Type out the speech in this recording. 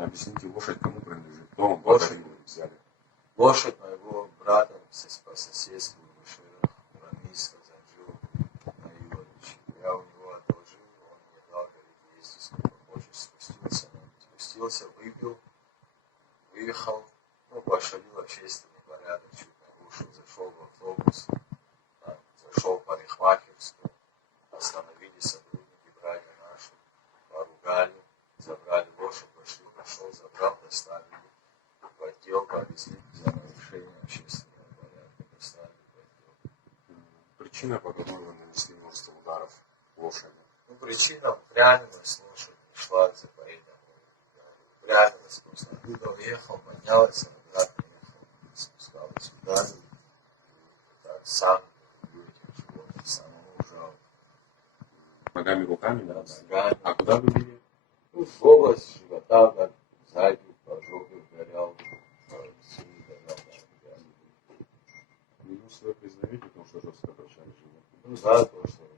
Объясните, лошадь кому принадлежит? Кто вам Лошадь. подарил, взяли? Лошадь моего брата по соседству в Баширах, Рамиска, Занжил, Наилович. Я у него одолжил, он мне дал, говорит, езди сколько хочешь, спустился, выпил, выехал, пошалил общественный порядок, чуть нарушил, зашел в автобус, зашел в парикмахерскую, остановились сотрудники, братья наши, поругали, забрали лошадь, пошли, пошел, забрал, доставили в отдел, повезли за нарушение общественного порядка, доставили в отдел. Причина, по которой вы нанесли множество ударов лошади? Причина упрямилась, лошадь не шла за поедом. Упрямилась, просто оттуда уехал, поднялась, обратно ехал, спускалась сюда, так, сам люблю этих животных, самому жалко. Ногами, руками? Да, ногами. А куда вы били? В область живота, так, сзади, по жопе ударял, по спине ударял. Вину свою признаете, потому что жестко обращались с животными? Да, то, что